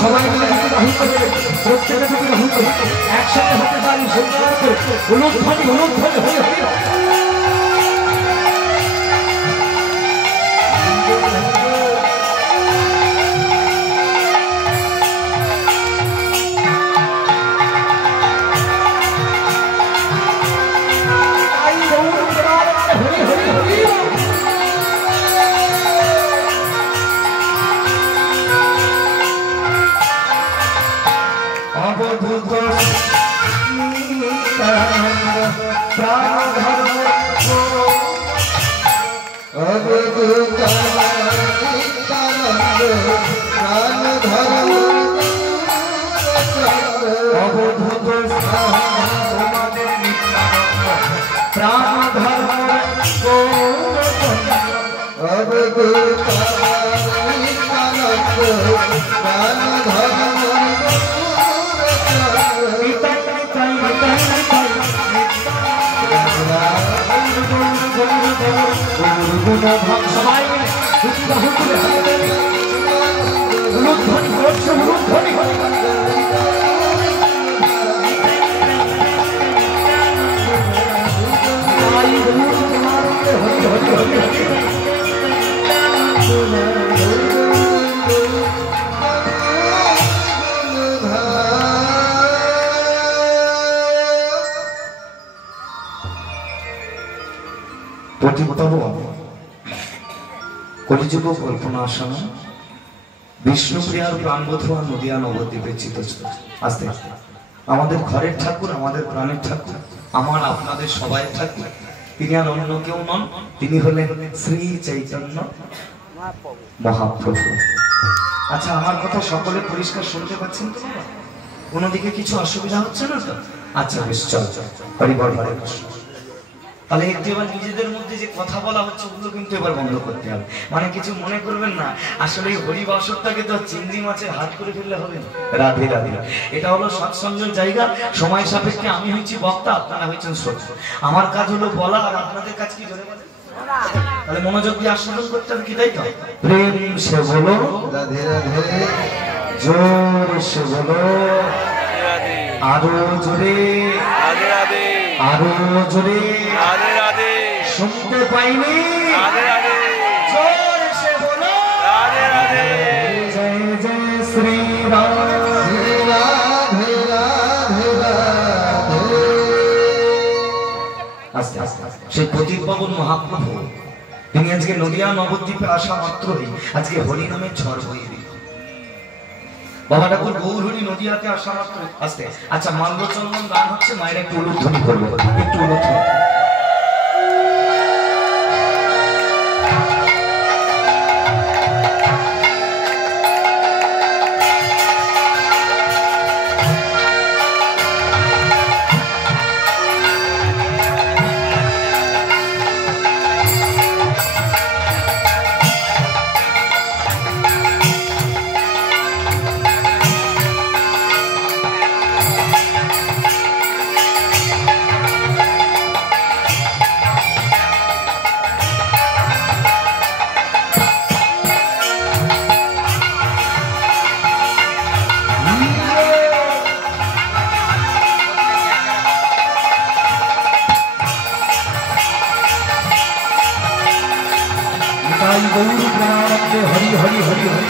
সবাই মিলে রাহুল করে প্রত্যেকে থেকে রাহুল করে একসাথে হতে পারি সুন্দর করে উলুধ্বনি হয়ে কলিযুগ কল্পনা আসন বিষ্ণুপ্রিয়ার প্রাণবধূ নদিয়া নবদ্বীপের চিত্তস্বর আস্তে আস্তে আমাদের ঘরের ঠাকুর, আমাদের প্রাণের ঠাকুর, আমার আপনাদের সবাই ঠাকুর। তিনি আর অন্য কেউ নন, তিনি হলেন শ্রী চৈতন্য মহাপ্রভু। আচ্ছা, আমার কথা সকলে পরিষ্কার শুনতে পাচ্ছেন তো? কোনো দিকে কিছু অসুবিধা হচ্ছে না তো? আচ্ছা বেশ, চল হরিবল হরে কৃষ্ণ। তাহলে একটু এবার নিজেদের মধ্যে যে কথা বলা হচ্ছে ওগুলো কিন্তু এবার বন্ধ করতে হবে। মানে কিছু মনে করবেন না, আসলে এই হরিবাসরটাকে তো চিংড়ি মাছের হাত করে ফেললে হবে না। রাধে রাধে। এটা হলো সৎসঙ্গের জায়গা, সময় সাপেক্ষে আমি হয়েছি বক্তা, আপনারা হয়েছেন শ্রোতা। আমার কাজ হলো বলা, আর আপনাদের কাজ কি জোরে বলে? তাহলে মনোযোগ দিয়ে আস্বাদন করতে হবে, কি তাই তো? প্রেম সে বলো রাধে রাধে, জোর সে বলো আরো জোরে রাধে রাধে, আরো জোরে রাধে রাধে, শুনতে পাইনি রাধে রাধে, জোর সে বলো রাধে রাধে, জয় জয় শ্রী রাম, রাধে রাধে রাধে। আস্তে আস্তে সেই প্রদীপ পাবন মহাপ্রভু তিনি আজকে নদিয়া নবদ্বীপে আসা মাত্রই আজকে হরি নামের ঝড় বয়ে দিল। বাবা ঠাকুর গৌরহরি নদিয়াতে আসা মাত্র আস্তে। আচ্ছা, মাল্যচন্দন গান হচ্ছে, মায়ের একটু উলুধ্বনি করবো, একটু উলুধ্বনি। हरि हरि हरि हरि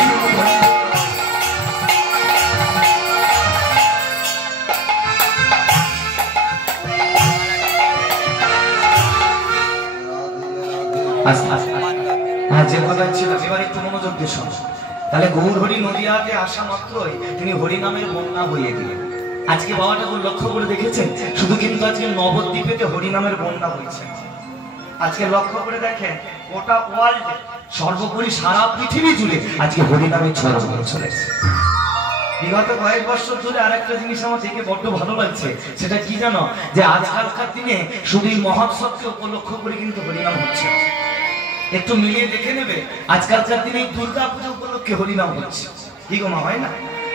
তাহলে গৌরহরি নদিয়াতে আসা মাত্রই তিনি হরি নামের বন্যা বইয়ে দিলেন। আজকে বাবা ঠাকুর লক্ষ্য করে দেখেছেন, শুধু কিন্তু আজকে নবদ্বীপেতে হরি নামের বন্যা হয়েছে। আজকে লক্ষ্য করে দেখেন, গোটা ওয়ার্ল্ড, সর্বোপরি সারা পৃথিবী জুড়ে আজকে হরি নামের ঝড় বয়ে চলেছে। বিগত কয়েক বছর ধরে আরেকটা জিনিস আমার দেখে বড্ড ভালো লাগছে, সেটা কি জানো? যে আজকালকার দিনে শুধু মহোৎসবকে উপলক্ষ করে কিন্তু হরিনাম হচ্ছে। একটু মিলিয়ে দেখে নেবে, আজকালকার দিনে দুর্গা পূজা উপলক্ষে হরিনাম হচ্ছে, কি গো মা, হয় না?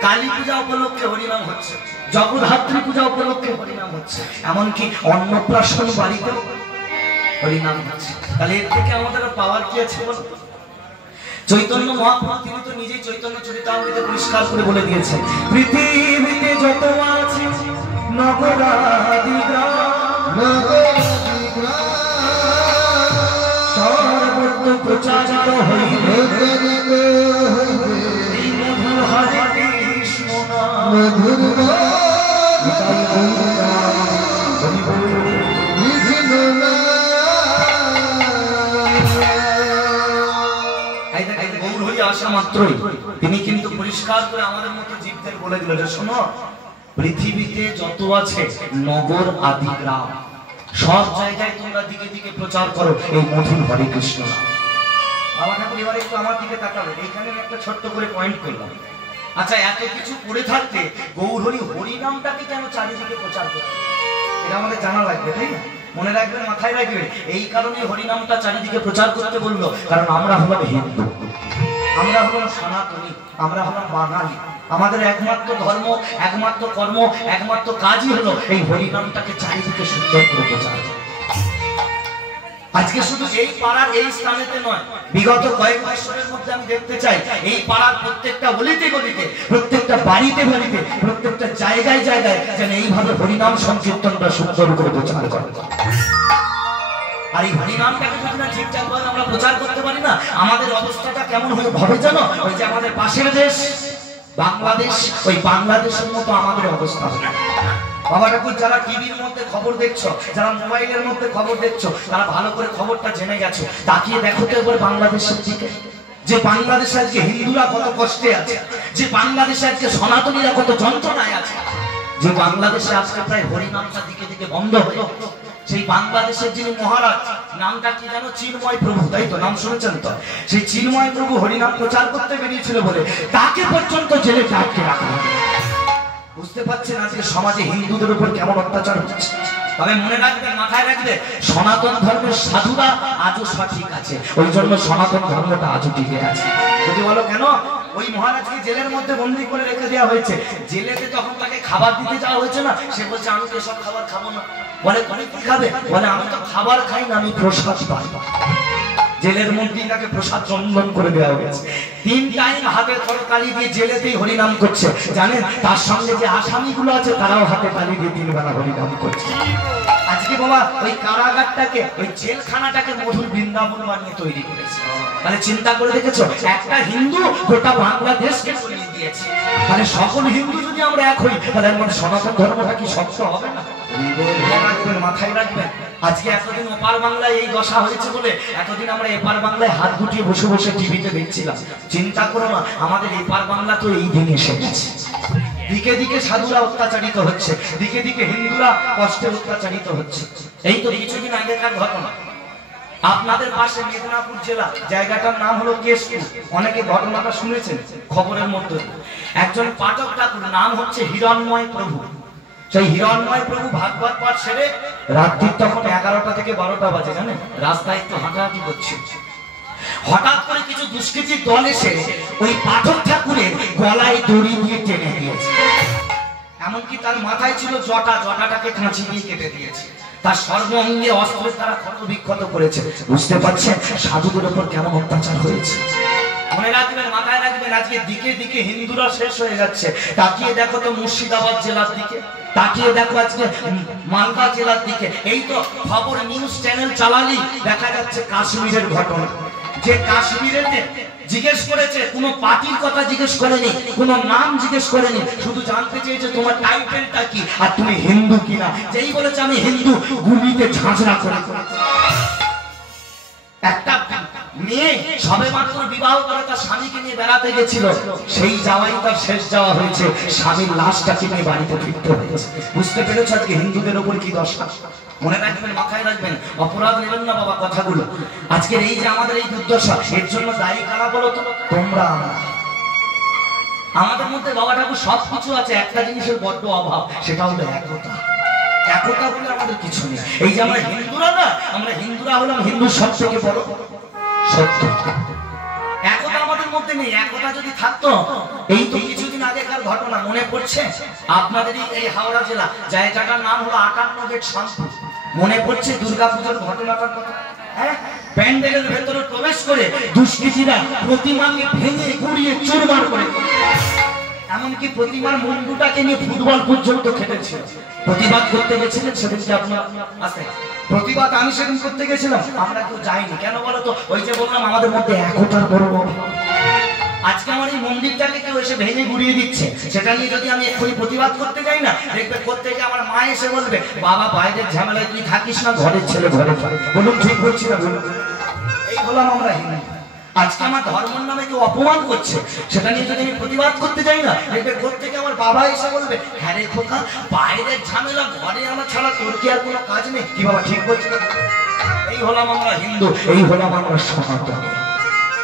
কালী পূজা উপলক্ষে হরিনাম হচ্ছে, জগদ্ধাত্রী পূজা উপলক্ষে হরিনাম হচ্ছে, এমনকি অন্নপ্রাশন বাড়িতেও হরিনাম হচ্ছে। তাহলে এর থেকে আমাদের পাওয়ার কি আছে বল? চৈতন্য মহাপ্রভু তিনি তো নিজেই চৈতন্য চরিতামৃতে পরিষ্কার করে বলে দিয়েছেন, পৃথিবীতে যত আছে নগরাদি গ্রাম সর্বত্র প্রচারিত হইবে এই মধুর হরে কৃষ্ণ নাম। আসা মাত্রই তিনি কিন্তু পরিষ্কার করে আমাদের মতো জীবদের বলে দিল যে শোনো, পৃথিবীতে যত আছে নগর আদি গ্রাম সব জায়গায় তোমরা দিকে দিকে প্রচার করো এই মধুর হরে কৃষ্ণ নাম। বাবা ঠাকুর এবারে একটু আমার দিকে তাকাবে, এইখানে একটা ছোট্ট করে পয়েন্ট করলাম। আচ্ছা, এত কিছু করে থাকতে গৌরহরি হরিনামটাকে কেন চারিদিকে প্রচার করতে, এটা আমাদের জানা লাগবে, তাই না? মনে রাখবেন, মাথায় রাখবেন, এই কারণে হরিনামটা চারিদিকে প্রচার করতে বললো, কারণ আমরা হলাম হিন্দু, আমরা হলাম সনাতনী, আমরা হলাম বাঙালি। আমাদের একমাত্র ধর্ম, একমাত্র কর্ম, একমাত্র কাজই হলো এই হরিনামটাকে চারিদিকে সুন্দর করে প্রচার। আজকে শুধু এই পাড়ার এই স্থানেতে নয়, বিগত কয়েক বছরের মধ্যে আমি দেখতে চাই এই পাড়ার প্রত্যেকটা গলিতে গলিতে, প্রত্যেকটা বাড়িতে বাড়িতে, প্রত্যেকটা জায়গায় জায়গায় যেন এইভাবে হরিনাম সংকীর্তনটা সুন্দর করে প্রচার করে। আর এই হরিনামটাকে যদি না ঠিকঠাক ভাবে আমরা প্রচার করতে পারি না, আমাদের অবস্থাটা কেমন হবে জানো? ওই যে আমাদের পাশের দেশ বাংলাদেশ, ওই বাংলাদেশের মতো আমাদের অবস্থা হবে। বাবা ঠাকুর, যারা টিভির মধ্যে খবর দেখছো, যারা মোবাইলের মধ্যে খবর দেখছো, তারা ভালো করে খবরটা জেনে গেছো, তাকিয়ে দেখো তো এবার বাংলাদেশের দিকে, যে বাংলাদেশে আজকে হিন্দুরা কত কষ্টে আছে, যে বাংলাদেশে আজকে সনাতনীরা কত যন্ত্রণায় আছে, যে বাংলাদেশে আজকে প্রায় হরিনামটা দিকে দিকে বন্ধ হয়ে, সেই বাংলাদেশের যিনি মহারাজ, নামটা কি জানো? চিন্ময় প্রভু, তাই তো? নাম শুনেছেন তো? সেই চিন্ময় প্রভু হরিনাম প্রচার করতে বেরিয়েছিল বলে তাকে পর্যন্ত জেলে আটকে রাখা হবে। বুঝতে পারছেন আজকে সমাজে হিন্দুদের উপর কেমন অত্যাচার হচ্ছে? তবে মনে রাখবে, মাথায় রাখবে, সনাতন ধর্মের সাধুরা আজও সঠিক আছে, ওই জন্য সনাতন ধর্মটা আজও টিকে আছে। যদি বলো কেন? ওই মহারাজকে জেলের মধ্যে বন্দি করে রেখে দেওয়া হয়েছে। জেলেতে যখন তাকে খাবার দিতে যাওয়া হয়েছে না, সে বলছে আমি তো সব খাবার খাবো না। বলে তুমি কি খাবে? বলে আমি তো খাবার খাই না, আমি প্রসাদ পাই। জেলের মধ্যেই তাকে প্রসাদ চন্দন করে দেওয়া হয়েছে। 3 টাইম হাতে তরকারি দিয়ে জেলেতেই হরিনাম করছে। জানেন, তার সঙ্গে যে আসামিগুলো আছে তারাও হাতে তালি দিয়ে 3 বেলা হরিনাম করছে। আজকে বাবা ওই কারাগারটাকে, ওই জেলখানাটাকে মধুর বৃন্দাবন বানিয়ে তৈরি করেছে। তাহলে চিন্তা করে দেখেছো, একটা হিন্দু গোটা বাংলাদেশকে সরিয়ে দিয়েছে। তাহলে সকল হিন্দু যদি আমরা এক হই, তাহলে আমাদের সনাতন ধর্মটা কি শক্ত হবে না? মাথায় রাখবেন, আজকে এতদিন ওপার বাংলায় এই দশা হয়েছে বলে এতদিন আমরা এপার বাংলায় হাত গুটিয়ে বসে বসে টিভিতে দেখছিলাম। চিন্তা করো না, আমাদের এপার বাংলা তো এই দিন এসে গেছে। দিকে দিকে সাধুরা অত্যাচারিত হচ্ছে, দিকে দিকে হিন্দুরা কষ্টে অত্যাচারিত হচ্ছে। এই তো কিছুদিন আগেকার ঘটনা, আপনাদের পাশে মেদিনীপুর জেলা, জায়গাটার নাম হলো কেশপুর। অনেকে ঘটনাটা শুনেছেন খবরের মধ্যে। একজন পাঠক ঠাকুর, নাম হচ্ছে হিরণময় প্রভু। সেই হিরণময় প্রভু ভাগবত পাঠ সেরে রাত্রি তখন 11টা থেকে 12টা বাজে, জানেন, রাস্তায় একটু হাঁটাহাঁটি করছে। হঠাৎ করে কিছু দুষ্কৃতীর দল এসে ওই পাঠক ঠাকুরের গলায় দড়ি দিয়ে টেনে দিয়েছে। এমনকি তার মাথায় ছিল জটা, জটাটাকে কাঁচি দিয়ে কেটে দিয়েছে। তার সর্বাঙ্গে অস্ত্রের দ্বারা ক্ষত বিক্ষত করেছে। বুঝতে পারছেন সাধুদের উপর কেমন অত্যাচার হয়েছে? মনে রাখবেন, মাথায় রাখবেন, আজকে দিকে দিকে হিন্দুরা শেষ হয়ে যাচ্ছে। তাকিয়ে দেখো তো মুর্শিদাবাদ জেলার দিকে, তাকিয়ে দেখো আজকে মালদা জেলার দিকে। এই তো খবর নিউজ চ্যানেল চালালি দেখা যাচ্ছে কাশ্মীরের ঘটনা। যে কাশ্মীরেতে জিজ্ঞেস করেছে, কোনো পার্টির কথা জিজ্ঞেস করেনি, কোনো নাম জিজ্ঞেস করেনি, শুধু জানতে চেয়েছে তোমার টাইটেলটা কি আর তুমি হিন্দু কিনা। যেই বলেছে আমি হিন্দু, গুলিতে ঝাঁঝরা করে। একটা মেয়ে সবে মাত্র বিবাহ করে তার স্বামীকে নিয়ে বেড়াতে গেছিল, সেই যাওয়াই তার শেষ যাওয়া হয়েছে। স্বামীর লাশটাকে নিয়ে বাড়িতে ফিরতে হয়েছে। বুঝতে পেরেছ আজকে হিন্দুদের উপর কি দশা? মনে রাখবেন, মাথায় রাখবেন, অপরাধ নেবেন না বাবা কথাগুলো। আজকের এই যে আমাদের এই দুর্দশা, এর জন্য দায়ী কারা বলো তো? তোমরা, আমরা। আমাদের মধ্যে বাবা ঠাকুর সবকিছু আছে, একটা জিনিসের বড্ড অভাব, সেটা হলো একতা। একতা বলে আমাদের কিছু নেই। এই যে আমরা হিন্দুরা না, আমরা হিন্দুরা হলাম হিন্দু সব থেকে বড় সত্য। একতা আমাদের মধ্যে নেই, একতা যদি থাকতো। এই তো কিছুদিন আগেকার ঘটনা মনে পড়ছে আপনাদের এই হাওড়া জেলা, জায়গাটার নাম হলো 58 গেট শান্তিপুর। মনে পড়ছে দুর্গাপূজার ঘটনাটার কথা? হ্যাঁ, প্যান্ডেলের ভেতরে প্রবেশ করে দুষ্কৃতীরা প্রতিমাকে ভেঙে গুড়িয়ে চুরমার করে, এমনকি প্রতিমার মুন্ডুটাকে নিয়ে ফুটবল পর্যন্ত খেলেছিল। প্রতিবাদ করতে গেছিলেন সেদিনকে আপনার আছে প্রতিবাদ, আমি সেদিন করতে গেছিলাম, আমরা কেউ যাইনি। কেন বলো তো? ওই যে বললাম আমাদের মধ্যে একতার বড় বড়। আজকে আমার এই মন্দিরটাকে কেউ এসে ভেঙে গুড়িয়ে দিচ্ছে, সেটা নিয়ে যদি আমি এক্ষুনি প্রতিবাদ করতে যাই না, দেখবে করতে গিয়ে আমার মা এসে বলবে, বাবা বাইরের ঝামেলায় তুই থাকিস না, ঘরের ছেলে ঘরে থাকে। বলুন ঠিক বলছি না? বলুন। এই হলাম আমরা হিন্দু। আজকে আমার ধর্মের নামে কেউ অপমান করছে, সেটা নিয়ে যদি আমি প্রতিবাদ করতে যাই না, দেখবে করতে গিয়ে আমার বাবা এসে বলবে, হ্যাঁ রে খোকা, বাইরের ঝামেলা ঘরে আনা ছাড়া তোর কি আর কোনো কাজ নেই? কি বাবা ঠিক বলছি না? এই হলাম আমরা হিন্দু, এই হলাম আমরা সনাতন।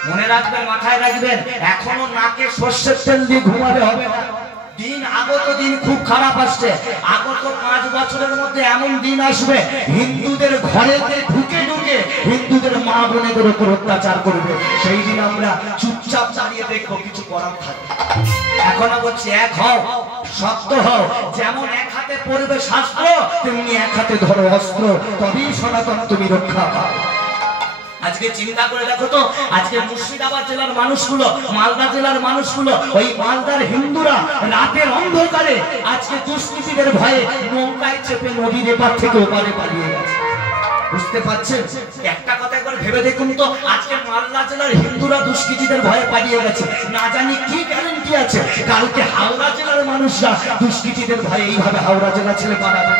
মনে রাখবেন, মাথায় রাখবেন, এখনো নাকে সর্ষের তেল দিয়ে ঘুমালে হবে না। দিন আগত দিন খুব খারাপ আসছে। আগত 5 বছরের মধ্যে এমন দিন আসবে, হিন্দুদের ঘরেতে ঢুকে ঢুকে হিন্দুদের মা বোনেদের উপর অত্যাচার করবে। সেই দিন আমরা চুপচাপ দাঁড়িয়ে দেখবো, কিছু করার থাকে। এখনো বলছি, এক হও, শক্ত হও। যেমন এক হাতে পড়বে শাস্ত্র, তেমনি এক হাতে ধরো অস্ত্র, তবেই সনাতন তুমি রক্ষা পাও। আজকে চিন্তা করে দেখো তো, আজকে মুর্শিদাবাদ জেলার মানুষগুলো, মালদা জেলার মানুষগুলো, ওই মালদার হিন্দুরা রাতের অন্ধকারে আজকে দুষ্কৃতীদের ভয়ে নৌকায় চেপে নদীর এপার থেকে ওপারে পালিয়ে গেছে। বুঝতে পারছেন? একটা কথা একবার ভেবে দেখুন তো, আজকে মালদা জেলার হিন্দুরা দুষ্কৃতীদের ভয়ে পালিয়ে গেছে, না জানি কি গ্যারান্টি আছে কালকে হাওড়া জেলার মানুষরা দুষ্কৃতীদের ভয়ে এইভাবে হাওড়া জেলা ছেড়ে পালাবে।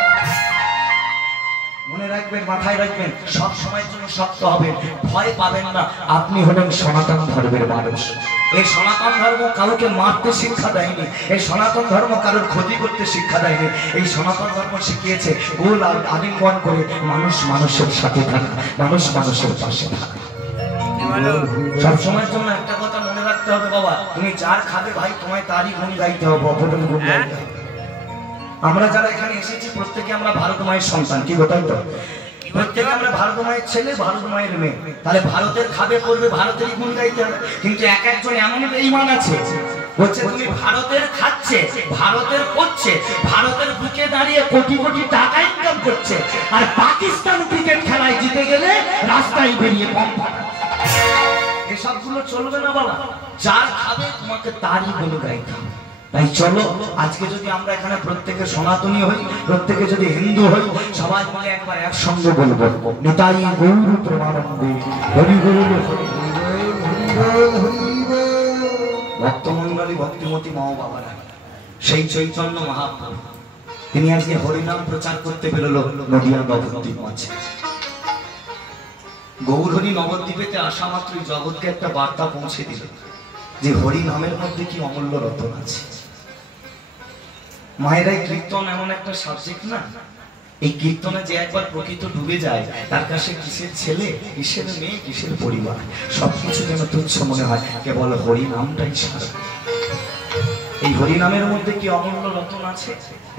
মনে রাখবেন, মাথায় রাখবেন, সব সময়ের জন্য শক্ত হবেন, ভয় পাবেন না। আপনি হলেন সনাতন ধর্মের মানুষ। এই সনাতন ধর্ম কাউকে মারতে শিক্ষা দেয়নি, এই সনাতন ধর্ম কারোর ক্ষতি করতে শিক্ষা দেয়নি। এই সনাতন ধর্ম শিখিয়েছে গোল আর আলিঙ্গন করে মানুষ মানুষের সাথে থাকা, মানুষ মানুষের পাশে থাকা। সব সময়ের জন্য একটা কথা মনে রাখতে হবে, বাবা তুমি যার খাবে ভাই, তোমায় তারই গুণ গাইতে হবে, অপরের গুণ গাইতে হবে। আমরা যারা এখানে এসেছি প্রত্যেকে আমরা ভারত মায়ের সন্তান, কি গোটাই তো? প্রত্যেকে আমরা ভারত মায়ের ছেলে, ভারত মায়ের মেয়ে। তাহলে ভারতের খাবে পড়বে, ভারতেরই গুণ গাইতে হবে। কিন্তু এক একজন এমন বেঈমান আছে, বলছে তুমি ভারতের খাচ্ছে, ভারতের করছে, ভারতের বুকে দাঁড়িয়ে কোটি কোটি টাকা ইনকাম করছে, আর পাকিস্তান ক্রিকেট খেলায় জিতে গেলে রাস্তায় বেরিয়ে কম পাঠাচ্ছে। এসবগুলো চলবে না বাবা। যার খাবে তোমাকে তারই গুণ গাইতে হবে। তাই চলো আজকে যদি আমরা এখানে প্রত্যেকে সনাতনী হই, প্রত্যেকে যদি হিন্দু হই, সবাই মিলে একবার একসঙ্গে বলবো, নিতাই গৌর প্রেমানন্দে হরি হরি হরি। ভক্তমন্ডলী, ভক্তিমতী মা বাবারা, সেই চৈতন্য মহাপ্রভু তিনি আজকে হরিনাম প্রচার করতে বেরোলো নদিয়া নবদ্বীপ মাঝে। গৌরহরি নবদ্বীপেতে আসা মাত্রই জগৎকে একটা বার্তা পৌঁছে দিল যে হরি নামের মধ্যে কি অমূল্য রতন আছে। মায়েরাই কীর্তন এমন একটা সাবজেক্ট না, এই কীর্তনে যে একবার প্রকৃত ডুবে যায়, তার কাছে কিসের ছেলে, কিসের মেয়ে, কিসের পরিবার, সবকিছু যেন তুচ্ছ মনে হয়, কেবল হরি নামটাই সারা। এই হরি নামের মধ্যে কি অমূল্য রতন আছে,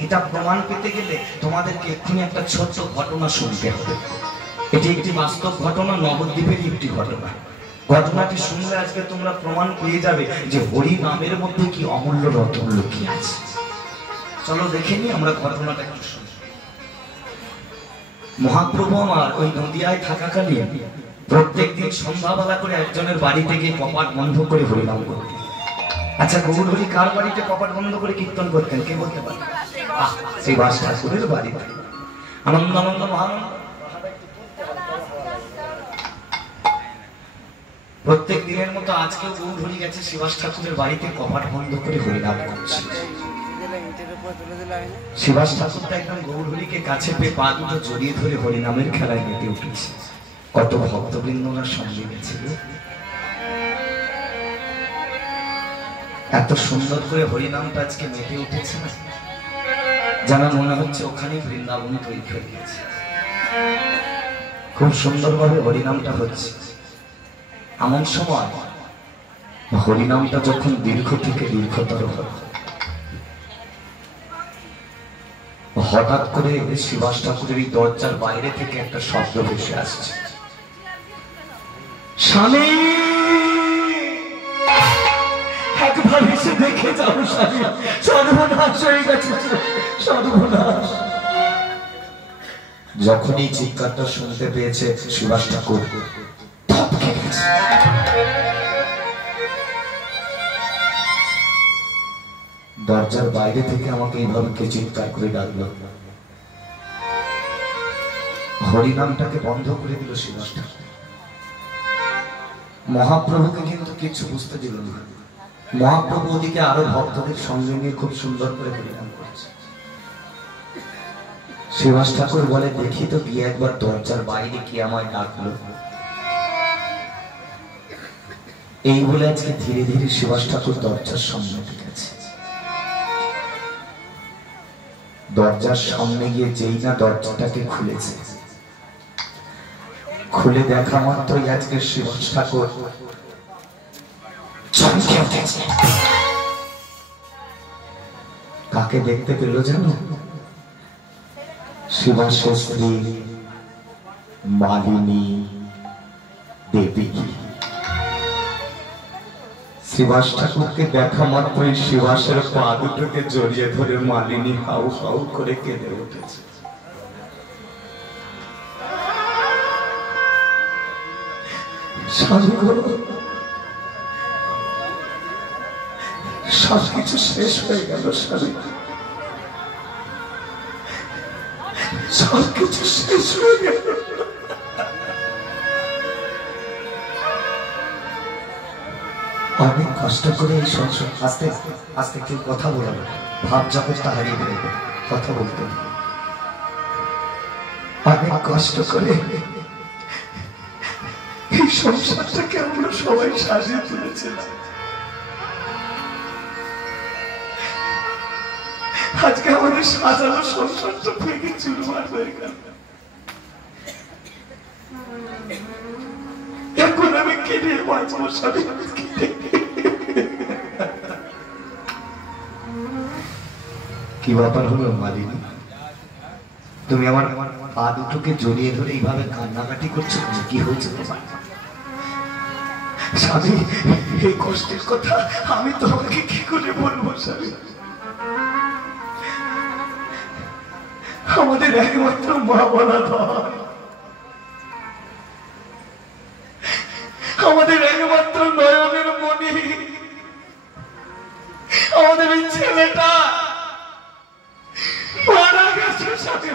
এটা প্রমাণ পেতে গেলে তোমাদেরকে এক্ষুনি একটা ছোট্ট ঘটনা শুনতে হবে। এটি একটি বাস্তব ঘটনা, নবদ্বীপেরই একটি ঘটনা। ঘটনাটি শুনলে আজকে তোমরা প্রমাণ পেয়ে যাবে যে হরি নামের মধ্যে কি অমূল্য রতন লুকিয়ে আছে। চলো দেখে নি আমরা ঘটনাটা একটু শুনি। মহাপ্রভু আমার ওই নদিয়ায় থাকাকালীন প্রত্যেকদিন সন্ধ্যাবেলা করে একজনের বাড়িতে গিয়ে কপাট বন্ধ করে হরিনাম করতেন। আচ্ছা, গৌর হরি কার বাড়িতে কপাট বন্ধ করে কীর্তন করতেন কে বলতে পারে? সেই বাস ঠাকুরের বাড়িতে। আনন্দ আনন্দ মহানন্দ। প্রত্যেক দিনের মতো আজকেও গৌর হরি গেছে শিবাস ঠাকুরের বাড়িতে কপাট বন্ধ করে হরিনাম করছে। শিবাস ঠাকুরটা একদম গৌর হরিকে কাছে পেয়ে পা দুটো জড়িয়ে ধরে হরিনামের খেলায় মেতে উঠেছে। কত ভক্তবৃন্দরা সঙ্গে গেছে, এত সুন্দর করে হরিনামটা আজকে মেতে উঠেছে না, জানা মনে হচ্ছে ওখানে বৃন্দাবন তৈরি হয়ে গেছে। খুব সুন্দরভাবে হরিনামটা হচ্ছে। এমন সময় হরিনামটা যখন দীর্ঘ থেকে দীর্ঘতর হয়, হঠাৎ করে শিবাস ঠাকুরের এই দরজার বাইরে থেকে একটা শব্দ ভেসে আসছে, স্বামী। যাও স্বামী, সর্বনাশ হয়ে গেছে, সর্বনাশ। যখনই চিৎকারটা শুনতে পেয়েছে সুভাষ ঠাকুর থমকে গেছে। দরজার বাইরে থেকে আমাকে এইভাবে কে চিৎকার করে ডাকলো, হরিনামটাকে বন্ধ করে দিল সুভাষ ঠাকুর। মহাপ্রভুকে কিন্তু কিছু বুঝতে দিল না। মহাপ্রভু ওদিকে আরো ভক্তদের সঙ্গে নিয়ে খুব সুন্দর করে হরিনাম করছে। সুভাষ ঠাকুর বলে, দেখি তো গিয়ে একবার দরজার বাইরে কি আমায় ডাকলো। এই বলে আজকে ধীরে ধীরে সুভাষ ঠাকুর দরজার সামনে গেছে। দরজার সামনে গিয়ে যেই না দরজাটাকে খুলেছে, খুলে দেখা মাত্রই আজকে সুভাষ ঠাকুর চমকে উঠেছে। কাকে দেখতে পেল জানো? সুভাষের স্ত্রী মালিনী দেবী। সুভাষ ঠাকুরকে দেখা মাত্রই সুভাষের পা দুটোকে জড়িয়ে ধরে মালিনী হাউ হাউ করে কেঁদে উঠেছে। সবকিছু শেষ হয়ে গেল স্বামী, সবকিছু শেষ হয়ে গেল। অনেক কষ্ট করে এই সংসার, আস্তে আস্তে কেউ কথা বলাবে, ভাব জগৎটা হারিয়ে ফেলবে, কথা বলতে অনেক কষ্ট করে এই সংসারটাকে আমরা সবাই সাজিয়ে তুলেছিলাম। আজকে আমাদের সাজানো সংসারটা ভেঙে চুরমার হয়ে গেল। এখন আমি কি নিয়ে বাঁচবো স্বামী? কি ব্যাপার হলো মালিনী? তুমি আমার পা দুটোকে জড়িয়ে ধরে এইভাবে কান্নাকাটি করছো, কি হয়েছে তোমার? স্বামী, এই কষ্টের কথা আমি তোমাকে কি করে বলবো স্বামী? আমাদের একমাত্র মা বলা ধন, আমাদের একমাত্র নয়নের মণি, আমাদের এই ছেলেটা মারা গেছে স্বামী।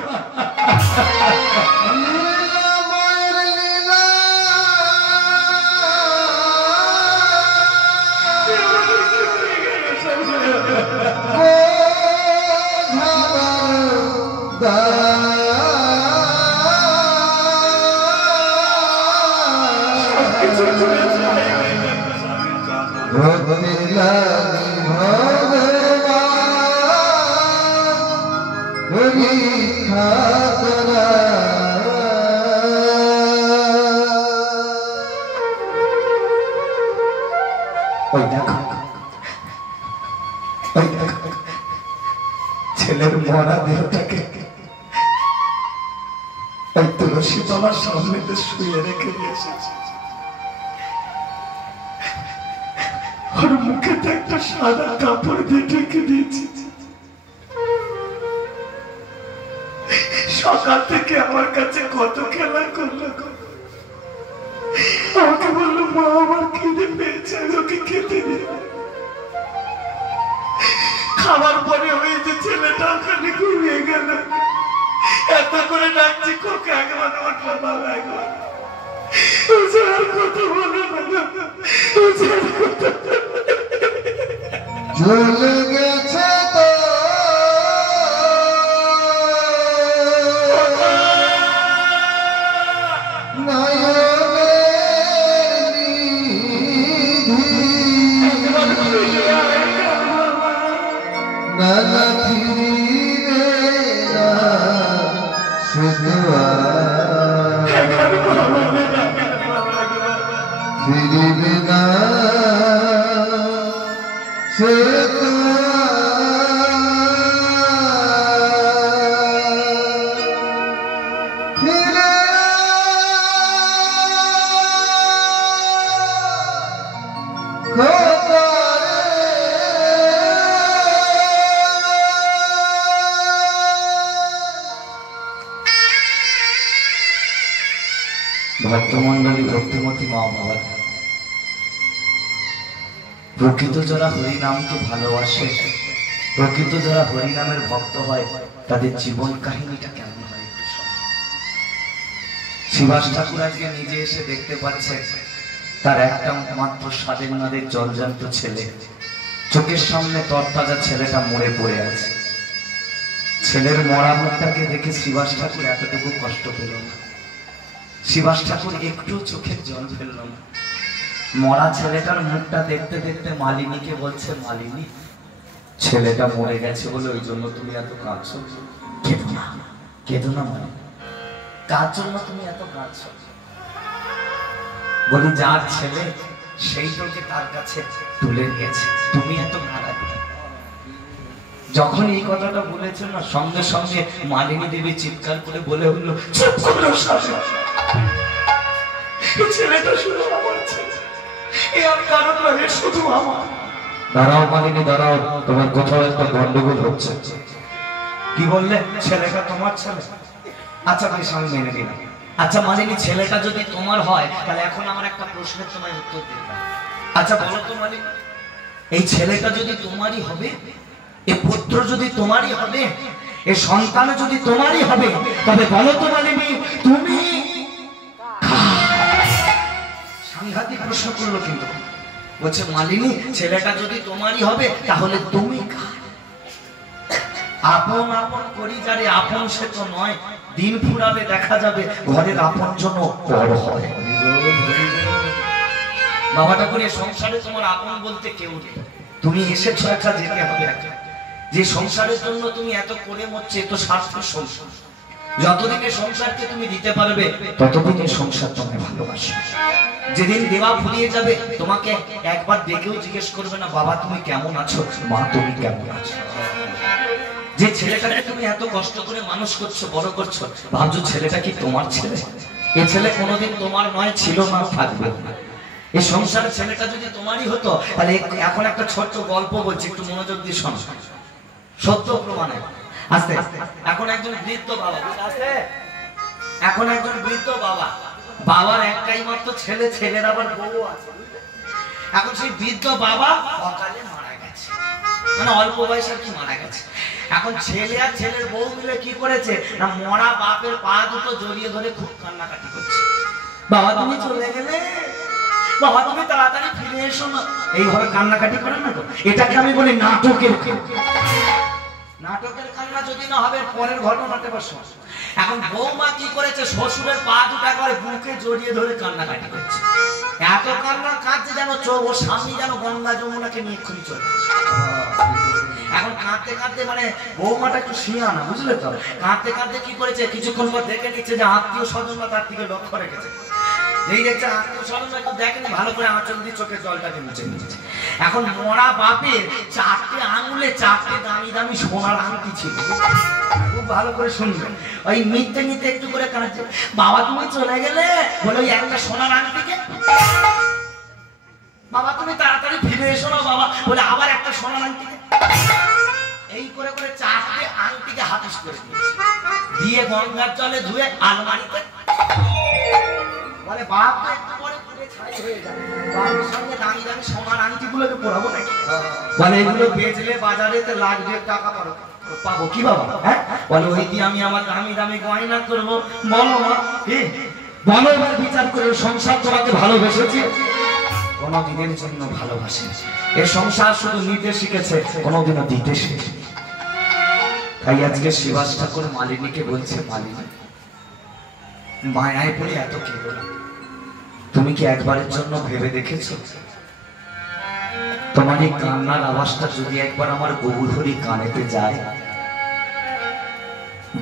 ছেলের মরা দেহটাকে তুলসী তলার সামনে শুয়ে রেখে এসেছে। ওর মুখে তো একটা সাদা কাপড় দিয়ে ঢেকে দিয়েছি। সকাল থেকে আমার কাছে কত খেলা করলো, আমাকে বললো মা আমার খিদে পেয়েছে, ওকে খেতে দিই। খাবার পরে ওই যে ছেলেটা ওখানে ঘুমিয়ে গেল, এত করে ডাকছি কোকে একবার ওঠা বাবা, একবার আর কথা বলো না, চলে গেছে তো ভক্তমন্ডলী, ভক্তিমতী মা বাবা, প্রকৃত যারা হরিনামকে ভালোবাসে, প্রকৃত যারা হরিনামের ভক্ত হয়, তাদের জীবন কাহিনীটা কেমন হয়? শিবাস ঠাকুর আজকে নিজে এসে দেখতে পাচ্ছে তার একটা মাত্র স্বাদের নাদের জলজান্ত ছেলে, চোখের সামনে তরতাজা ছেলেটা মরে পড়ে আছে। ছেলের মরা মুখটাকে দেখে শিবাস ঠাকুর এতটুকু কষ্ট পেল না, শিবাস ঠাকুর একটু চোখের জল ফেলল না। মরা ছেলেটার মুখটা দেখতে দেখতে মালিনীকে বলছে, মালিনী, ছেলেটা মরে গেছে বলে ওই জন্য তুমি এত কাঁদছো? কেঁদো না, কেঁদো না মালিনী, কার জন্য তুমি এত কাঁদছো? বলি যার ছেলে সেই তোকে তার কাছে তুলে নিয়েছে, তুমি এত কাঁদা। যখন এই কথাটা বলেছে না, সঙ্গে সঙ্গে মালিনী দেবী চিৎকার করে বলে উঠলো, চুপ করো শাশু, ছেলেটা শুধু আমার ছেলে, এ আর কারণ নয়, শুধু আমার। দাঁড়াও মালিনী, দাঁড়াও, তোমার কোথাও একটা গন্ডগোল হচ্ছে। কি বললে? ছেলেটা তোমার ছেলে? আচ্ছা বেশ, আমি মেনে নিলাম। আচ্ছা মালিনী, ছেলেটা যদি তোমার হয়, তাহলে এখন আমার একটা প্রশ্নের তোমায় উত্তর দিতে হবে। আচ্ছা বলো তো মালিনী, এই ছেলেটা যদি তোমারই হবে, এ পুত্র যদি তোমারই হবে, এ সন্তান যদি তোমারই হবে, তবে বলো তো মালিনী, তুমি সাংঘাতিক প্রশ্ন করলো কিন্তু। বলছে মালিনী, ছেলেটা যদি তোমারই হবে, তাহলে তুমি কার? আপন আপন করি যারে আপন সে তো নয়, দিন ফুরাবে দেখা যাবে ঘরের আপন জন পর হয়। বাবা ঠাকুর, এই সংসারে তোমার আপন বলতে কেউ নেই, তুমি এসেছো একা, যেতে হবে একা। যে সংসারের জন্য তুমি এত করে মরছে, তো স্বার্থের সংসার, যতদিনে সংসারকে তুমি দিতে পারবে ততদিনে সংসার তোমাকে ভালোবাসে। যেদিন দেওয়া ফুরিয়ে যাবে, তোমাকে একবার ডেকেও জিজ্ঞেস করবে না, বাবা তুমি কেমন আছো, মা তুমি কেমন আছো। যে ছেলেটাকে তুমি এত কষ্ট করে মানুষ করছো, বড় করছো, ভাবছো ছেলেটা কি তোমার ছেলে? এ ছেলে কোনোদিন তোমার নয়, ছিল না, থাকবে না। এই সংসারের ছেলেটা যদি তোমারই হতো, তাহলে এখন একটা ছোট্ট গল্প বলছি, একটু মনোযোগ দিয়ে শোনো, সত্য প্রমাণে। আস্তে এখন একজন বৃদ্ধ বাবা, এখন একজন বৃদ্ধ বাবা, বাবার একটাই মাত্র ছেলে, ছেলের আবার বউ আছে। এখন সেই বৃদ্ধ বাবা অকালে মারা গেছে, মানে অল্প বয়সে কি মারা গেছে। এখন ছেলে আর ছেলের বউ মিলে কি করেছে না, মরা বাপের পা দুটো জড়িয়ে ধরে খুব কান্নাকাটি করছে, বাবা তুমি চলে গেলে, বাবা তুমি তাড়াতাড়ি ফিরে এসো না, এইভাবে কান্নাকাটি করে না। তো এটাকে আমি বলি নাটকের নাটকের কান্না। যদি না হবে পরের ঘটনাতে বসো। এখন বৌমা কি করেছে, শ্বশুরের পা দুটা করে বুকে জড়িয়ে ধরে কান্নাকাটি করছে, এত কান্না কাঁদছে যেন ও স্বামী যেন গঙ্গা যমুনাকে নিয়ে এক্ষুনি চলে আসে। এখন কাঁদতে কাঁদতে, মানে বৌমাটা একটু শিয়ানা, বুঝলে তো, কাঁদতে কাঁদতে কি করেছে, কিছুক্ষণ পর দেখে নিচ্ছে যে আত্মীয় স্বজনরা তার দিকে লক্ষ্য রেখেছে। এই দেখছে আত্মীয় স্বজনরা কেউ দেখেনি, ভালো করে আঁচল দিয়ে চোখের জলটাকে মুছে নিয়েছে। এখন মরা বাপের 4টে আঙুলে 4টে দামি দামি সোনার আংটি ছিল, খুব ভালো করে শুনবেন। ওই নিতে নিতে একটু করে কাঁদছে, বাবা তুমি চলে গেলে বলে ওই একটা সোনার আংটিকে, বাবা তুমি তাড়াতাড়ি ফিরে এসো না বাবা বলে আবার একটা সোনার আংটিকে, এই করে করে 4টে আংটিকে হাতিস করে দিয়েছে, দিয়ে গঙ্গার জলে ধুয়ে আলমারিতে। বলে বাপ তো একটু পরে পুড়ে ছাই হয়ে যাবে, বাবার সঙ্গে দামি দামি সোনার আংটিগুলোকে পরাবো নাকি? বলে এগুলো বেচলে বাজারেতে লাগবে টাকা পাবো কি বাবা? হ্যাঁ বলে ওই দিয়ে আমি আমার দামি দামি গয়না করবো। বলো মা, কি বলো, এবার বিচার করে সংসার তোমাকে ভালোবেসেছে, কোনদিনের জন্য ভালোবাসে। এ সংসার শুধু নিতে শিখেছে, কোনদিনও দিতে শিখেছে। তাই আজকে শিবাস ঠাকুর মালিনীকে বলছে, মালিনী মায়ায় পড়ে এত কেঁদো না, তুমি কি একবারের জন্য ভেবে দেখেছো, তোমার এই কান্নার আওয়াজটা যদি একবার আমার গৌরহরি কানেতে যায়,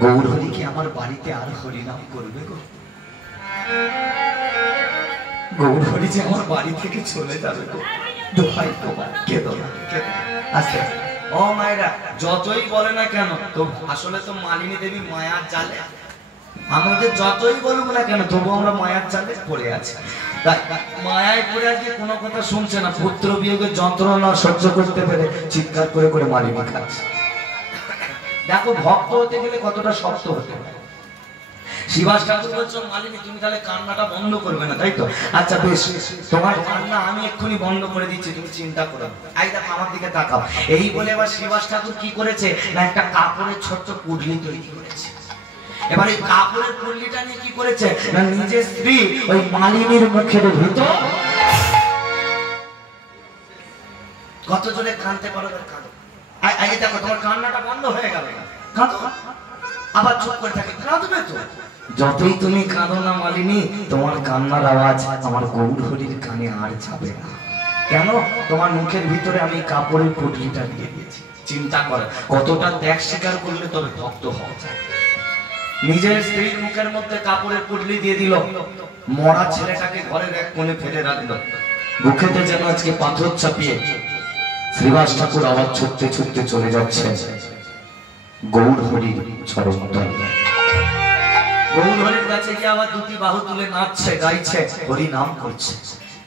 গৌরহরি কি আমার বাড়িতে আর হরিনাম করবে গো? গৌরহরি যে আমার বাড়ি থেকে চলে যাবে গো, দোহাই তোমার, কেঁদো না, কেঁদো না। আচ্ছা ও মায়েরা, যতই বলে না কেন, তো আসলে তো মালিনী দেবী মায়ার জালে, আমাদের যতই বলবো না কেন, তবু আমরা মায়ার জালে পড়ে আছি। মায়ায় পড়ে আজকে কোনো কথা শুনছে না, পুত্র বিয়োগের যন্ত্রণা সহ্য করতে পেরে চিৎকার করে করে মালিনী খাচ্ছে। দেখো ভক্ত হতে গেলে কতটা শক্ত হতে পারে। শিবাস ঠাকুর বলছো মালিনী তুমি তাহলে কান্নাটা বন্ধ করবে না, তাই তো? আচ্ছা বেশ, তোমার কান্না আমি এক্ষুনি বন্ধ করে দিচ্ছি, তুমি চিন্তা করো। এই দেখো আমার দিকে তাকাও। এই বলে এবার শিবাস ঠাকুর কি করেছে না, একটা কাপড়ের ছোট্ট পুডলি তৈরি করেছে। এবার এই কাপড়ের পুডলিটা নিয়ে কি করেছে না, নিজের স্ত্রী ওই মালিনীর মুখের ভিতর কত জোরে কাঁদতে পারো, কাঁদো। এই দেখো তোমার কান্নাটা বন্ধ হয়ে গেল, কাঁদো। আবার চুপ করে থাকে, কাঁদবে তো। যতই তুমি কাঁদো না মালিনী, তোমার কান্নার আওয়াজ আমার গৌর হরির কানে আর যাবে না। কেন? তোমার মুখের ভিতরে আমি কাপড়ের পুটলিটা দিয়ে দিয়েছি। চিন্তা করো কতটা ত্যাগ স্বীকার করলে তবে ভক্ত হওয়া যায়। নিজের স্ত্রীর মুখের মধ্যে কাপড়ের পুটলি দিয়ে দিল, মরা ছেলেটাকে ঘরের এক কোণে ফেলে রাখলো। বুকেতে যেন আজকে পাথর চাপিয়ে শ্রীবাস ঠাকুর আবার ছুটতে ছুটতে চলে যাচ্ছে গৌর হরির চরণ তলে। গৌর হরির কাছে গিয়ে আবার দুটি বাহু তুলে নাচছে, গাইছে, হরি নাম করছে।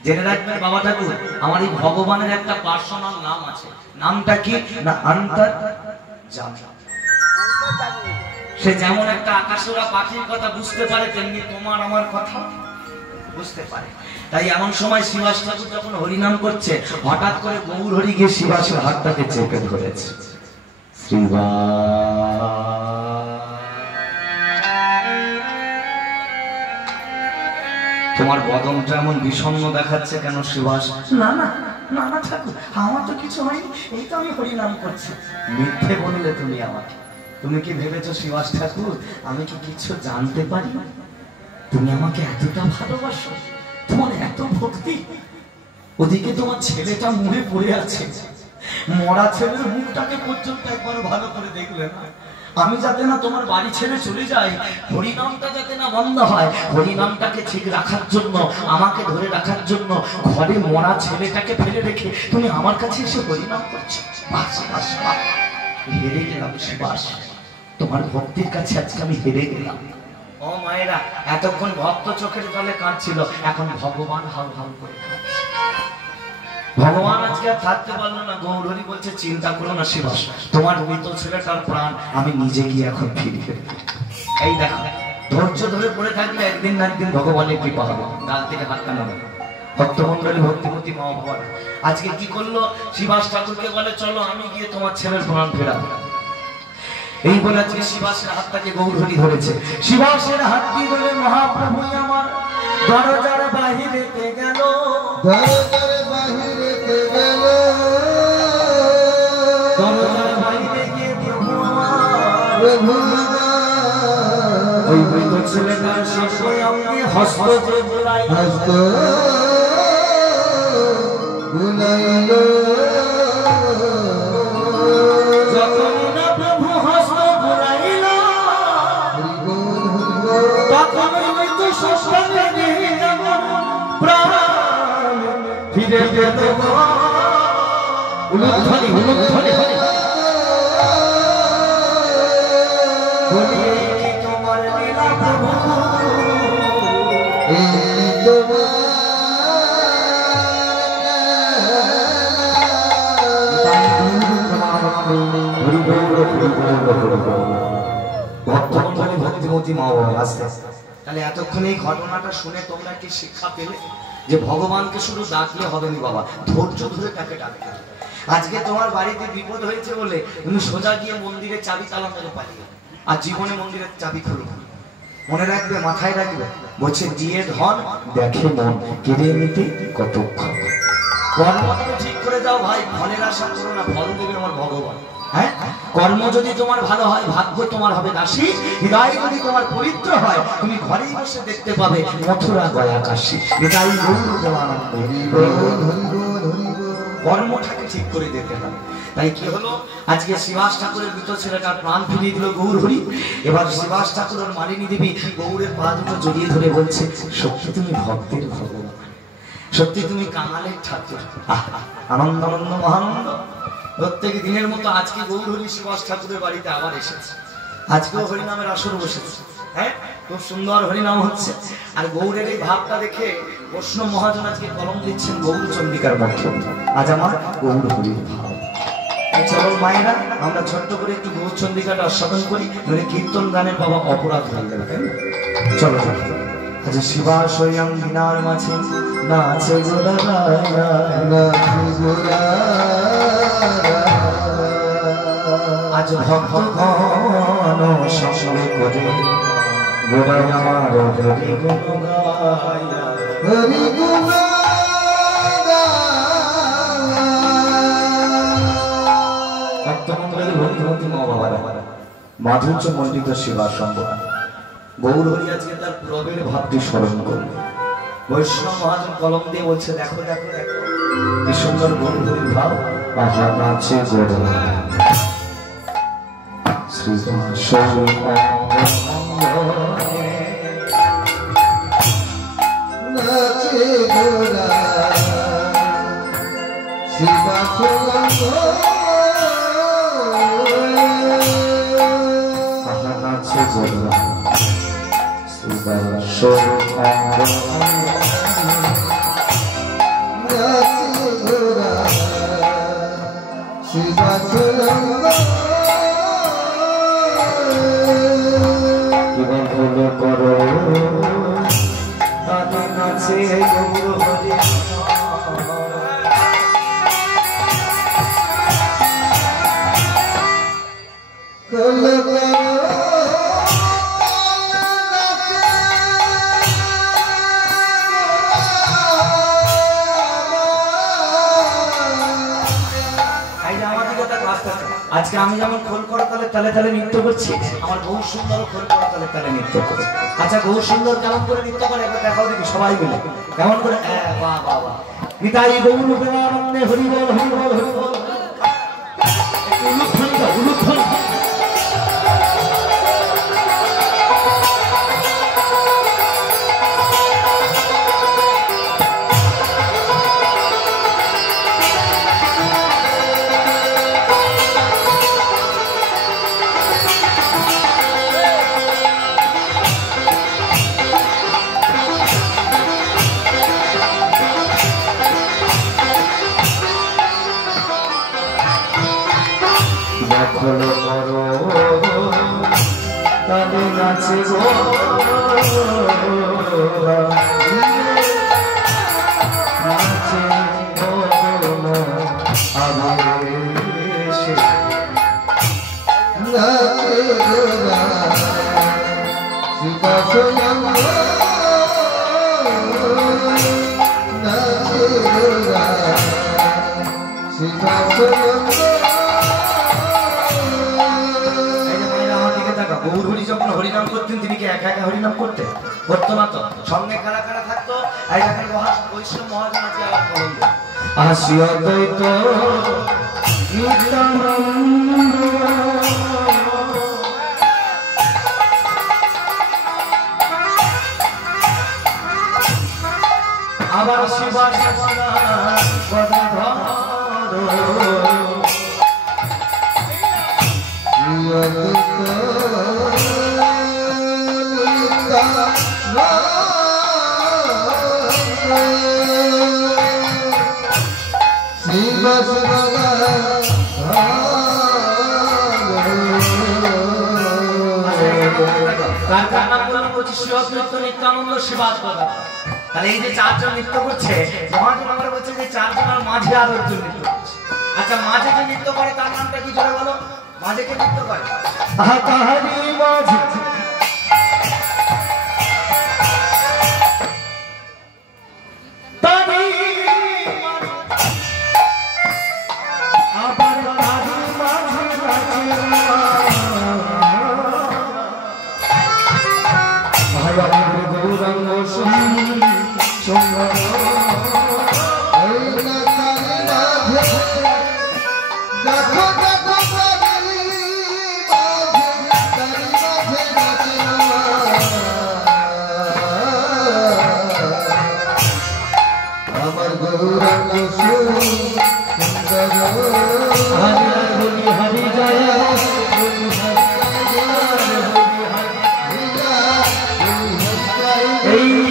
জেনে রাখবেন বাবা ঠাকুর, আমার এই ভগবানের একটা পার্সোনাল নাম আছে। নামটা কি না, অন্তর্যামী। সে যেমন একটা আকাশোড়া পাখির কথা বুঝতে পারে, তেমনি তোমার আমার কথা বুঝতে পারে। তাই এমন সময় শিবাস ঠাকুর যখন হরিনাম করছে, হঠাৎ করে গৌর হরি গিয়ে শিবাসের হাতটাকে চেপে ধরেছে। তোমার বদনটা এমন বিষণ্ণ দেখাচ্ছে কেন শিবাস? না না না না ঠাকুর, আমার তো কিছু হয়নি, এই তো আমি হরিনাম করছি। মিথ্যে বললে তুমি আমাকে। তুমি কি ভেবেছো শিবাস ঠাকুর আমি কি কিছু জানতে পারি? তুমি আমাকে এতটা ভালোবাসো, তোমার এত ভক্তি। ওদিকে তোমার ছেলেটা মুখে পড়ে আছে, মরা ছেলের মুখটাকে পর্যন্ত একবার ভালো করে দেখলে না। আমি যাতে না তোমার বাড়ি ছেড়ে চলে যাই, হরিনামটা যাতে না বন্ধ হয়, হরিনামটাকে ঠিক রাখার জন্য, আমাকে ধরে রাখার জন্য ঘরে মরা ছেলেটাকে ফেলে রেখে তুমি আমার কাছে এসে হরিনাম করছো। হেরে গেলাম শিবাস, তোমার ভক্তির কাছে আজকে আমি হেরে গেলাম। ও মায়েরা, এতক্ষণ ভক্ত চোখের জলে কাঁদছিল, এখন ভগবান হাউ হাউ করে কাঁদছে। ভগবান আজকে আর থাকতে পারলো না। গৌর হরি বলছে চিন্তা করো না শিবাস, তোমার মৃত ছেলেটার প্রাণ আমি নিজে গিয়ে এখন ফিরিয়ে দেব। এই দেখো, ধৈর্য ধরে পড়ে থাকলে একদিন না একদিন ভগবানের কৃপা হবে। গাল থেকে হাতটা নামে। ভক্তমন্ডলী, ভক্তিমতী মা ভগবান আজকে কি করলো, শিবাস ঠাকুরকে বলে চলো আমি গিয়ে তোমার ছেলের প্রাণ ফেরাবো। এই বলে আজকে শিবাসের হাতটাকে গৌর হরি ধরেছে। শিবাসের হাতটি ধরে মহাপ্রভু আমার দরজার বাহিরেতে গেল, দরজার বাহিরেতে গেল, দরজার বাহিরে গিয়ে প্রভু ওই মৃত ছেলেটার শেষ অঙ্গে হস্ত যে বুলাই, হস্ত বুলাইল। যখন না প্রভু হস্ত বুলাইল, তখন মৃত সস্তাকে দিয়ে যেমন প্রাণ ফিরে গেল। উলুধ্বনি উলুধ্বনি হরি তোমার লীলা প্রভু, ভক্তিমতী মা বাবা আসতে। তাহলে এতক্ষণ এই ঘটনাটা শুনে তোমরা কি শিক্ষা পেলে যে ভগবানকে শুধু ডাকলে হবে না বাবা, ধৈর্য ধরে তাকে ডাকতে হবে। আজকে তোমার বাড়িতে বিপদ হয়েছে বলে তুমি সোজা গিয়ে মন্দিরের চাবি তালা মেরে পালিয়ে, আর জীবনে মন্দিরের চাবি খুলবে। মনে রাখবে, মাথায় রাখবে, বলছে দিয়ে ধন দেখে মন, কেড়ে নিতে কতক্ষণ। কর্ম তুমি ঠিক করে যাও ভাই, ফলের আশা করো না, ফল দেবে আমার ভগবান। হ্যাঁ, কর্ম যদি তোমার ভালো হয় ভাগ্য তোমার হবে দাসী, হৃদয় যদি তোমার পবিত্র হয় তুমি ঘরেই বসে দেখতে পাবে মথুরা গয়া কাশী। হৃদয় কর্মটাকে ঠিক করে দিতে হবে। তাই কি হলো, আজকে শিবাস ঠাকুরের মৃত ছেলেটার প্রাণ ফিরিয়ে দিল গৌর হরি। এবার শিবাস ঠাকুর আর মালিনী দেবী গৌরের পা দুটো জড়িয়ে ধরে বলছে সত্যি তুমি ভক্তের ভগবান, সত্যি তুমি কাঙালের ঠাকুর। আনন্দ আনন্দ মহানন্দ। প্রত্যেক দিনের মতো আজকে গৌর হরি শিবাস ঠাকুরের বাড়িতে আবার এসেছে। আজকেও হরিনামের আসর বসেছে। হ্যাঁ, খুব সুন্দর হরিনাম হচ্ছে। আর গৌরের এই ভাবটা দেখে বৈষ্ণব মহাজন আজকে কলম দিচ্ছেন গৌর চন্ডিকার মধ্যে। আজ আমার গৌর হরির ভাব। চলো মায়েরা, আমরা ছোট্ট করে একটু গৌর চন্ডিকাটা আস্বাদন করি, নইলে কীর্তন গানের বাবা অপরাধ হয়ে যাবে। চলো আজ শিবা স্বয়ং বিনার মাঝে নাচে আজ ভক্তগণ সঙ্গে করে গোড়ায় আমার হরি গুণ গায় হরি গুণ ভক্তমন্ডলী ভক্তিমতী মা বাবারা মাধুর্য মণ্ডিত শিবা সম্ভব গৌর হরি আজকে তার প্রবের ভাবটি স্মরণ করবে। বৈষ্ণব মহাজন কলম দিয়ে বলছে দেখো দেখো দেখো কি সুন্দর গৌর হরির ভাব। আহা নাচে গৌর শ্রী নাচে গোরা শিবা নাচে গোরা করো তাদের নাচে গৌর হরি আজকে আমি যেমন খোল করা তালে তালে তালে নৃত্য করছি, আমার বহু সুন্দর খোল করা তালে তালে নৃত্য করছে। আচ্ছা বহু সুন্দর কেমন করে নৃত্য করে একবার দেখাও দেখি সবাই মিলে কেমন করে। বাহ বাহ বাহ নিতাই গৌর প্রেমানন্দে হরি বল হরি বল হরি বল। উলুধ্বনি দাও উলুধ্বনি। খোলো করো তাদের নাচে নাচে আবেশে শিবা স্বয়ং নাচে শিবা স্বয়ং। গৌর হরি যখন হরিনাম করতেন তিনি কি একা একা হরিনাম করতেন? করতো না তো, সঙ্গে কারা কারা থাকতো? বৈষ্ণব মহাজন আজকে আবার কলম দেন আসিয়া দ্বৈত নিত্যানন্দ আবার শিবা নিত্যানন্দ শিবাস। তাহলে এই যে চারজন নৃত্য করছে মহাজন আমরা বলছে যে চারজনের মাঝে আরো একজন নৃত্য করছে। আচ্ছা মাঝে যে নৃত্য করে তার নামটা কি জোরে বলো? মাঝে কে নৃত্য করে? Hey,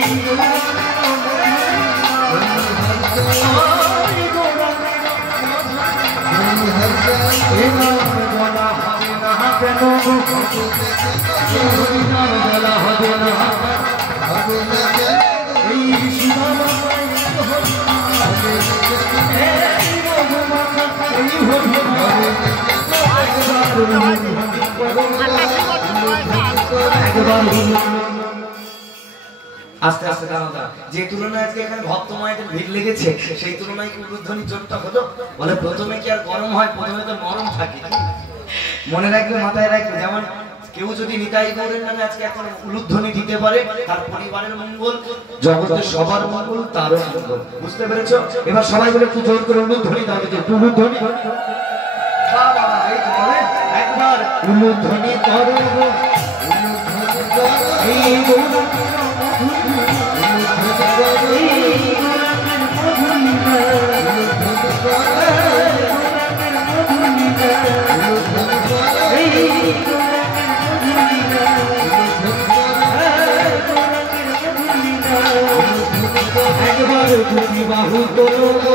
হবে না এই সুদামা আস্তে আস্তে দাঁড়া যে তুলনায় আজকে এখানে ভক্ত মায়েদের ভিড় লেগেছে সেই তুলনায় কি উলুধ্বনি জোরটা হলো বলে প্রথমে কি আর গরম হয় প্রথমে তো নরম থাকে মনে রাখবে মাথায় রাখবে যেমন কেউ যদি নিতাই গৌরের নামে আজকে এখন উলুধ্বনি দিতে পারে তার পরিবারের মঙ্গল জগতের সবার মঙ্গল তারও মঙ্গল বুঝতে পেরেছো এবার সবাই বলে একটু জোর করে উলুধ্বনি দাও একটু উলুধ্বনি বাবা এই তো বলে একবার উলুধ্বনি করো এই গৌর একবার তুমি বাহু তোলো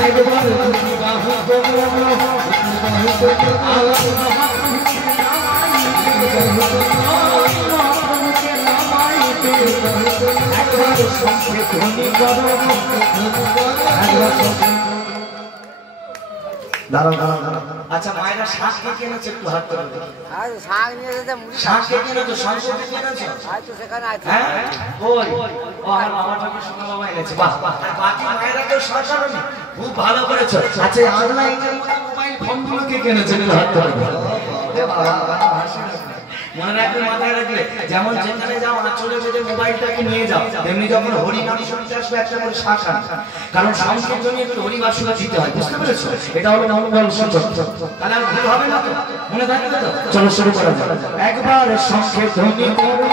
একবার তুমি বাহু তোলো একবার সঙ্গে ধ্বনি করো একবার দাঁড়াও দাঁড়াও দাঁড়াও আচ্ছা মায়েরা শাক কে কিনেছে একটু হাত তোলো শাক নিয়ে যেতে মুড়ি শাক কে কিনেছো শাক কে কিনেছো হয়তো সেখানে আছে হ্যাঁ ওই ও আমার বাবাটাকে সোনা বাবা এনেছে বাহ বাহ আর বাকি মায়েরা তো শাক আনেনি খুব ভালো করেছো আচ্ছা অনলাইনের মোবাইল ফোনগুলো কে কিনেছে একটু হাত তোলো এ বাবা মনে রাখবে মাথায় রাখবে যেমন যেখানে যাও আঁচলে বেঁধে মোবাইলটাকে নিয়ে যাও তেমনি যখন হরি নাম শুনতে আসবে একটা করে শাক আন কারণ শান্তির জন্য একটু হরি বাসুরা দিতে হয় বুঝতে পেরেছো এটা হলো মঙ্গল সূচক তাহলে আর ভুল হবে না তো মনে থাকবে তো চলো শুরু করা যাক একবার সঙ্গে ধ্বনি করো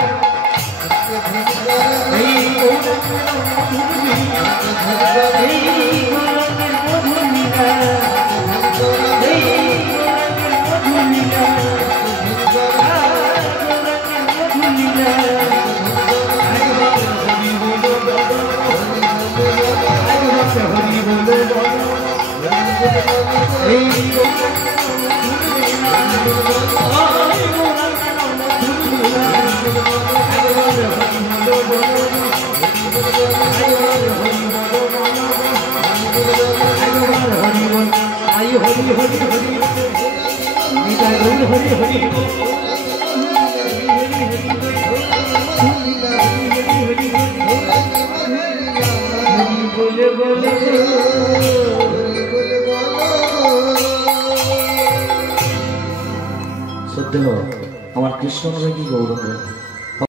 এই সত্য আমার কৃষ্ণ কি গৌরব